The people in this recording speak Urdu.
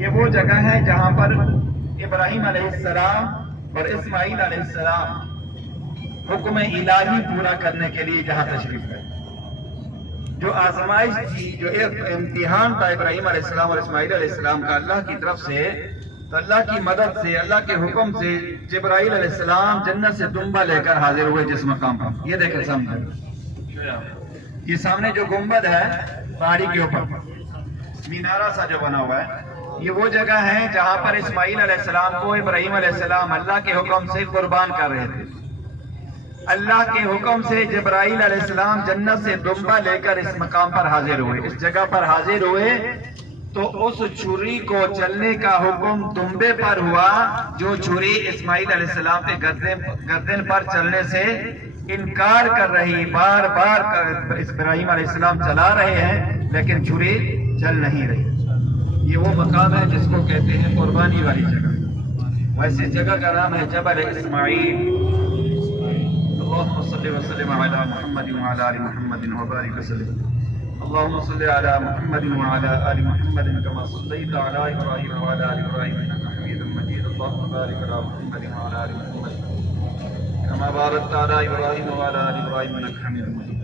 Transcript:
یہ وہ جگہ ہے جہاں پر ابراہیم علیہ السلام اور اسماعیل علیہ السلام حکم الہی پورا کرنے کے لیے جہاں تشریف لائے. جو آزمائش تھی، جو ایک امتحان تھا ابراہیم علیہ السلام اور اسماعیل علیہ السلام کا اللہ کی طرف سے، تو اللہ کی مدد سے، اللہ کے حکم سے جبرائیل علیہ السلام جنت سے دمبا لے کر حاضر ہوئے جس مقام پر. یہ دیکھیں سامنے، یہ سامنے جو گنبد ہے پہاڑی کے اوپر مینارہ سا جو بنا ہوا ہے، یہ وہ جگہ ہے جہاں پر اسماعیل علیہ السلام کو ابراہیم علیہ السلام اللہ کے حکم سے قربان کر رہے تھے. اللہ کے حکم سے جبرائیل علیہ السلام جنت سے دمبا لے کر اس مقام پر حاضر ہوئے، اس جگہ پر حاضر ہوئے تو اس چھری کو چلنے کا حکم دمبے پر ہوا جو چھری اسماعیل علیہ السلام کے گردن پر چلنے سے انکار کر رہی. بار بار ابراہیم علیہ السلام چلا رہے ہیں لیکن چھری چل نہیں رہی. یہ وہ مقام ہے جس کو کہتے ہیں قربانی والی جگہ. ویسے جگہ کا نام ہے جبل اسماعیل. اللهم صل وسلم على محمد وعلى آل محمد وبارك وسلم. اللهم صل على محمد وعلى آل محمد كما صليت على إبراهيم وعلى آل إبراهيم إنك حميد مجيد. اللهم بارك على محمد وعلى آل محمد كما باركت على إبراهيم وعلى آل إبراهيم إنك حميد مجيد.